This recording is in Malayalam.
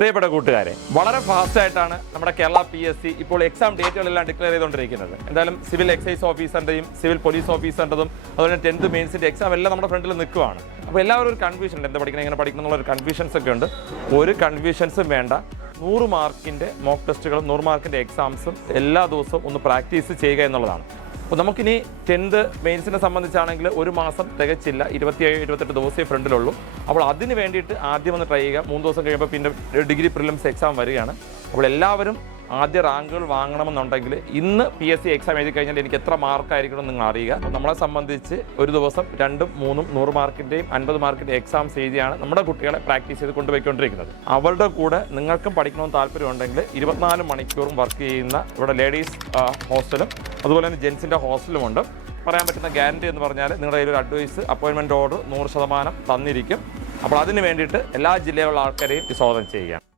പ്രിയപ്പെട്ട കൂട്ടുകാരെ, വളരെ ഫാസ്റ്റായിട്ടാണ് നമ്മുടെ കേരള PSC ഇപ്പോൾ എക്സാം ഡേറ്റുകളെല്ലാം ഡിക്ലെയർ ചെയ്തുകൊണ്ടിരിക്കുന്നത്. എന്തായാലും സിവിൽ എക്സൈസ് ഓഫീസറിൻ്റെയും സിവിൽ പോലീസ് ഓഫീസറിൻ്റെതും അതുപോലെ 10th മെയിൻസിൻ്റെ എക്സാം എല്ലാം നമ്മുടെ ഫ്രണ്ടിൽ നിൽക്കുവാണ്. അപ്പോൾ എല്ലാവരും ഒരു കൺഫ്യൂഷൻ ഉണ്ട്, എന്താ പഠിക്കണം, എങ്ങനെ പഠിക്കണം എന്നുള്ളൊരു കൺഫ്യൂഷൻസ് ഒക്കെ ഉണ്ട്. ഒരു കൺഫ്യൂഷൻസും വേണ്ട. 100 മാർക്കിൻ്റെ മോക്ക് ടെസ്റ്റുകളും 100 മാർക്കിൻ്റെ എക്സാംസും എല്ലാ ദിവസവും ഒന്ന് പ്രാക്ടീസ് ചെയ്യുക എന്നുള്ളതാണ്. അപ്പോൾ നമുക്കിനി 10th മെയിൻസിനെ സംബന്ധിച്ചാണെങ്കിൽ ഒരു മാസം തികച്ചില്ല, 27-28 ദിവസമേ ഫ്രണ്ടിലുള്ളൂ. അപ്പോൾ അതിന് വേണ്ടിയിട്ട് ആദ്യം ഒന്ന് ട്രൈ ചെയ്യുക. 3 ദിവസം കഴിയുമ്പോൾ പിന്നെ ഡിഗ്രി പ്രിലിംസ് എക്സാം വരികയാണ്. അപ്പോൾ എല്ലാവരും ആദ്യ റാങ്കുകൾ വാങ്ങണമെന്നുണ്ടെങ്കിൽ ഇന്ന് PSC എക്സാം എഴുതി കഴിഞ്ഞാൽ എനിക്ക് എത്ര മാർക്കായിരിക്കണം നിങ്ങൾ അറിയുക. അപ്പോൾ നമ്മളെ സംബന്ധിച്ച് ഒരു ദിവസം 2ഉം 3ഉം 100 മാർക്കിൻ്റെയും 50 മാർക്കിൻ്റെ എക്സാംസ് എഴുതിയാണ് നമ്മുടെ കുട്ടികളെ പ്രാക്ടീസ് ചെയ്ത് കൊണ്ടുപോയിക്കൊണ്ടിരിക്കുന്നത്. അവരുടെ കൂടെ നിങ്ങൾക്കും പഠിക്കണമെന്ന് താല്പര്യമുണ്ടെങ്കിൽ 24 മണിക്കൂറും വർക്ക് ചെയ്യുന്ന ഇവിടെ ലേഡീസ് ഹോസ്റ്റലും അതുപോലെ തന്നെ ജെൻസിൻ്റെ ഹോസ്റ്റലുമുണ്ട്. പറയാൻ പറ്റുന്ന ഗ്യാരണ്ടി എന്ന് പറഞ്ഞാൽ നിങ്ങളുടെ കയ്യിൽ ഒരു അഡ്വൈസ് അപ്പോയിൻമെൻറ്റ് ഓർഡർ 100% തന്നിരിക്കും. അപ്പോൾ അതിന് വേണ്ടിയിട്ട് എല്ലാ ജില്ലയിലുള്ള ആൾക്കാരെയും സ്വാഗതം ചെയ്യുക.